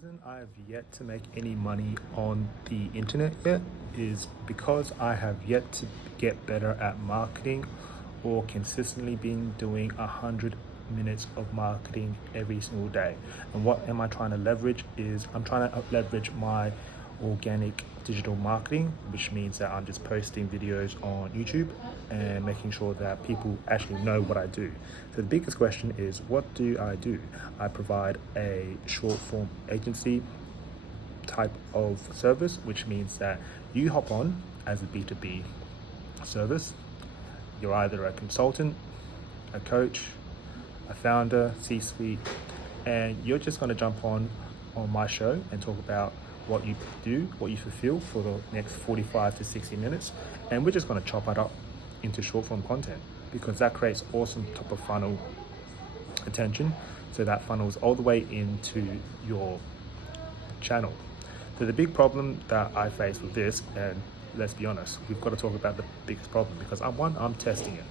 reason I've yet to make any money on the internet yet is because I have yet to get better at marketing or consistently been doing 100 minutes of marketing every single day. And what am I trying to leverage is I'm trying to leverage my organic digital marketing, which means that I'm just posting videos on YouTube and making sure that people actually know what I do. So the biggest question is, what do I do? I provide a short form agency type of service, which means that you hop on as a B2B service. You're either a consultant, a coach, a founder, C-suite, and you're just going to jump on my show and talk about what you do, what you fulfill for the next 45 to 60 minutes, and we're just going to chop it up into short form content because that creates awesome top of funnel attention. So that funnels all the way into your channel. So the big problem that I face with this, and let's be honest, we've got to talk about the biggest problem because I'm testing it.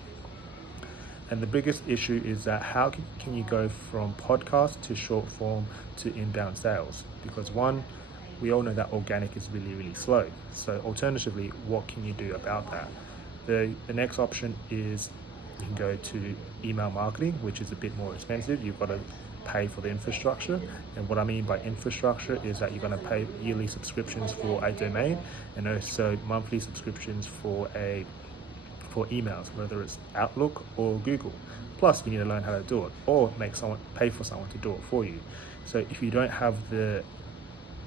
And the biggest issue is that how can you go from podcast to short form to inbound sales? Because one, we all know that organic is really, really slow. So alternatively, what can you do about that? The next option is you can go to email marketing, which is a bit more expensive. You've got to pay for the infrastructure. And what I mean by infrastructure is that you're going to pay yearly subscriptions for a domain and also monthly subscriptions for emails, whether it's Outlook or Google. Plus, you need to learn how to do it or pay for someone to do it for you. So if you don't have the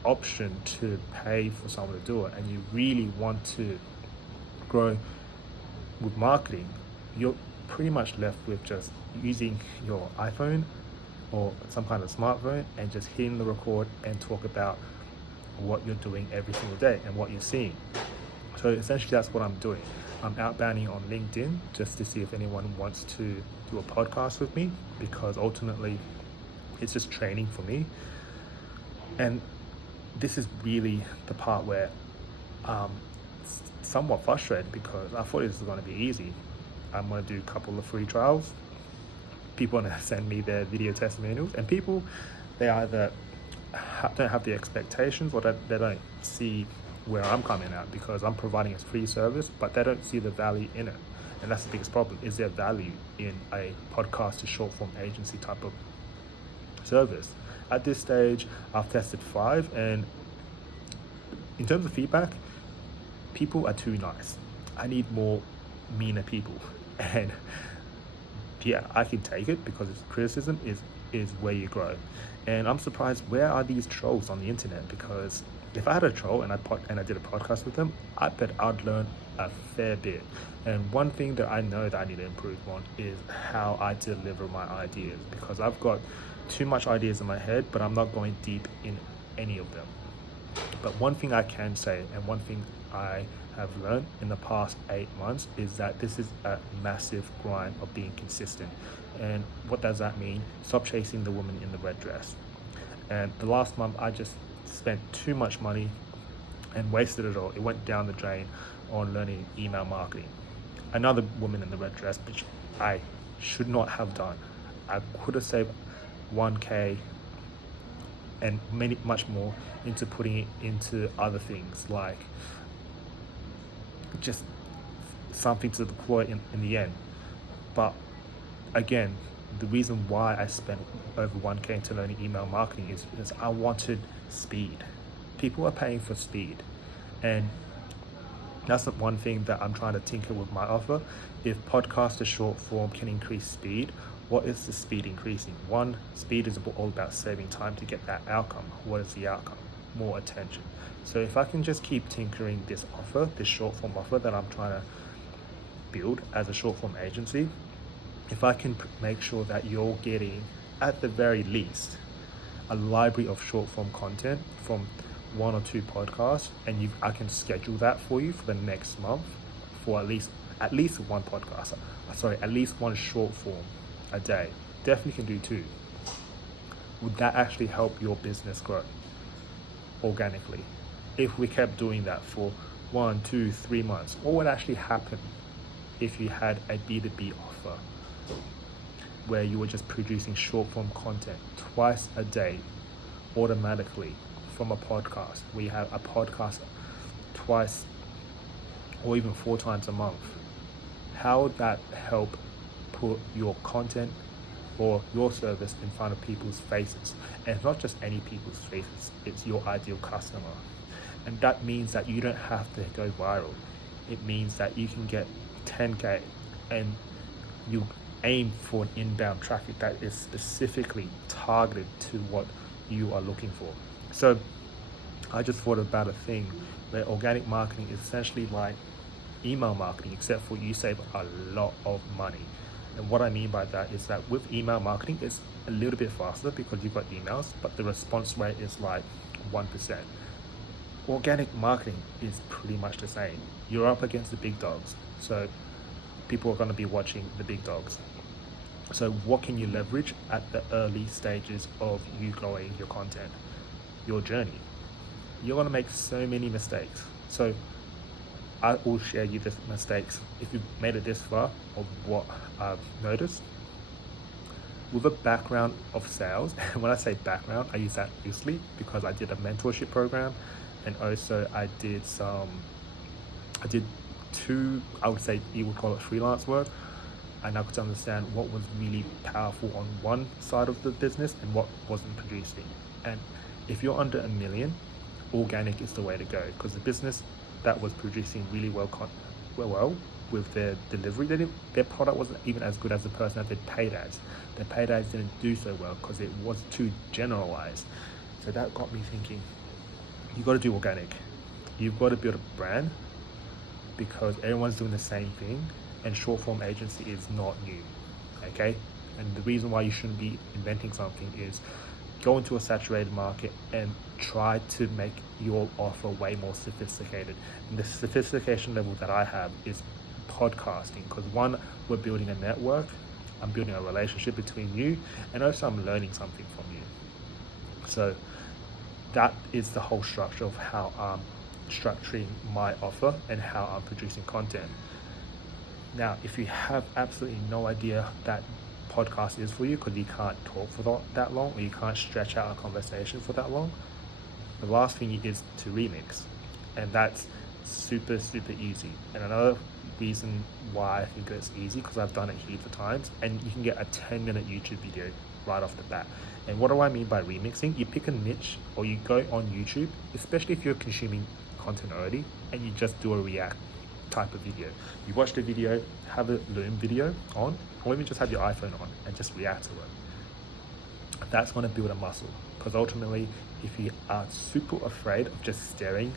option to pay for someone to do it and you really want to grow with marketing, you're pretty much left with just using your iPhone or some kind of smartphone and just hitting the record and talk about what you're doing every single day and what you're seeing. So essentially that's what I'm doing. I'm outbounding on LinkedIn just to see if anyone wants to do a podcast with me, because ultimately it's just training for me. And this is really the part where I'm somewhat frustrated because I thought this was going to be easy. I'm going to do a couple of free trials. People are going to send me their video testimonials, and people, they either don't have the expectations or they don't see where I'm coming at because I'm providing a free service, but they don't see the value in it. And that's the biggest problem. Is there value in a podcast to short form agency type of service? At this stage, I've tested 5, and in terms of feedback, people are too nice. I need more meaner people. And yeah, I can take it because it's criticism is where you grow. And I'm surprised, where are these trolls on the internet? Because if I had a troll and I did a podcast with them, I bet I'd learn a fair bit. And one thing that I know that I need to improve on is how I deliver my ideas, because I've got too much ideas in my head, but I'm not going deep in any of them. But one thing I can say, and one thing I have learned in the past 8 months, is that this is a massive grind of being consistent. And what does that mean? Stop chasing the woman in the red dress. And the last month, I just spent too much money and wasted it all. It went down the drain on learning email marketing. Another woman in the red dress, which I should not have done. I could have saved 1K and much more into putting it into other things, like just something to deploy in the end. But again, the reason why I spent over 1K into learning email marketing is because I wanted speed. People are paying for speed, and that's the one thing that I'm trying to tinker with my offer. If podcast to short form can increase speed, what is the speed increasing? One, speed is all about saving time to get that outcome. What is the outcome? More attention. So if I can just keep tinkering this offer, this short form offer that I'm trying to build as a short form agency, if I can make sure that you're getting, at the very least, a library of short form content from 1 or 2 podcasts, and I can schedule that for you for the next month for at least one podcast. At least one short form a day. Definitely can do 2. Would that actually help your business grow organically? If we kept doing that for 1, 2, 3 months, what would actually happen if you had a B2B offer where you were just producing short form content twice a day automatically from a podcast. We have a podcast twice or even 4 times a month. How would that help put your content or your service in front of people's faces? And it's not just any people's faces, it's your ideal customer. And that means that you don't have to go viral. It means that you can get 10K and you aim for an inbound traffic that is specifically targeted to what you are looking for. So I just thought about a thing where organic marketing is essentially like email marketing, except for you save a lot of money. And what I mean by that is that with email marketing, it's a little bit faster because you've got emails, but the response rate is like 1%. Organic marketing is pretty much the same. You're up against the big dogs, so people are going to be watching the big dogs. So what can you leverage at the early stages of you growing your content, your journey? You're going to make so many mistakes. So I will share you the mistakes if you've made it this far of what I've noticed. With a background of sales, and when I say background, I use that loosely because I did a mentorship program, and also I did two, I would say you would call it freelance work, and I could understand what was really powerful on one side of the business and what wasn't producing. And if you're under 1 million, organic is the way to go, because the business that was producing really well with their delivery, their product wasn't even as good as the person that they'd paid ads. Their paid ads didn't do so well because it was too generalized. So that got me thinking, you got to do organic. You've got to build a brand because everyone's doing the same thing, and short form agency is not new, okay? And the reason why you shouldn't be inventing something is go into a saturated market and try to make your offer way more sophisticated. And the sophistication level that I have is podcasting, because one, we're building a network, I'm building a relationship between you, and also I'm learning something from you. So that is the whole structure of how I'm structuring my offer and how I'm producing content. Now, if you have absolutely no idea that podcast is for you because you can't talk for that long, or you can't stretch out a conversation for that long, the last thing is to remix, and that's super easy. And another reason why I think it's easy, because I've done it heaps of times, and you can get a 10-minute YouTube video right off the bat. And what do I mean by remixing? You pick a niche, or you go on YouTube, especially if you're consuming content already, and you just do a react type of video. You watch the video, have a Loom video on, or even just have your iPhone on and just react to it. That's going to build a muscle, because ultimately, if you are super afraid of just staring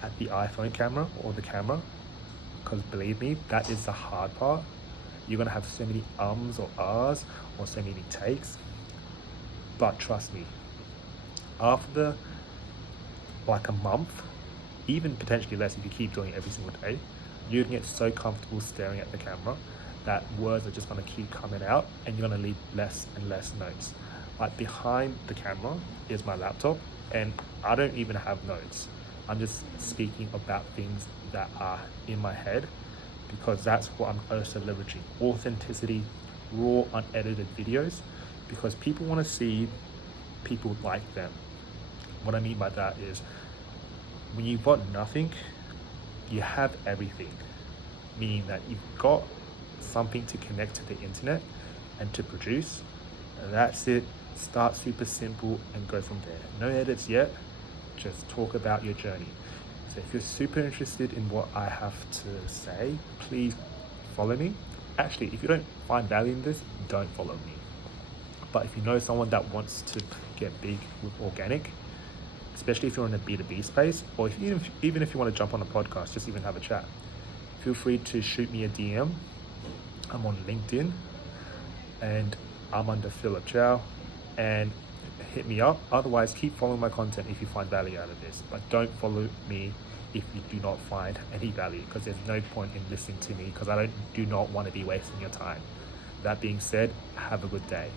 at the iPhone camera or the camera, because believe me, that is the hard part. You're going to have so many ums or ahs or so many takes. But trust me, after like a month, even potentially less if you keep doing it every single day, you can get so comfortable staring at the camera that words are just going to keep coming out, and you're going to leave less and less notes. Like behind the camera is my laptop, and I don't even have notes. I'm just speaking about things that are in my head, because that's what I'm also leveraging. Authenticity, raw, unedited videos, because people want to see people like them. What I mean by that is, when you've got nothing, you have everything. Meaning that you've got something to connect to the internet and to produce. And that's it. Start super simple and go from there. No edits yet, just talk about your journey. So if you're super interested in what I have to say, please follow me. Actually, if you don't find value in this, don't follow me. But if you know someone that wants to get big with organic, especially if you're in the B2B space, or even if you want to jump on a podcast, just even have a chat, feel free to shoot me a DM. I'm on LinkedIn, and I'm under Philip Chow, and hit me up. Otherwise, keep following my content if you find value out of this, but don't follow me if you do not find any value, because there's no point in listening to me, because I do not want to be wasting your time. That being said, have a good day.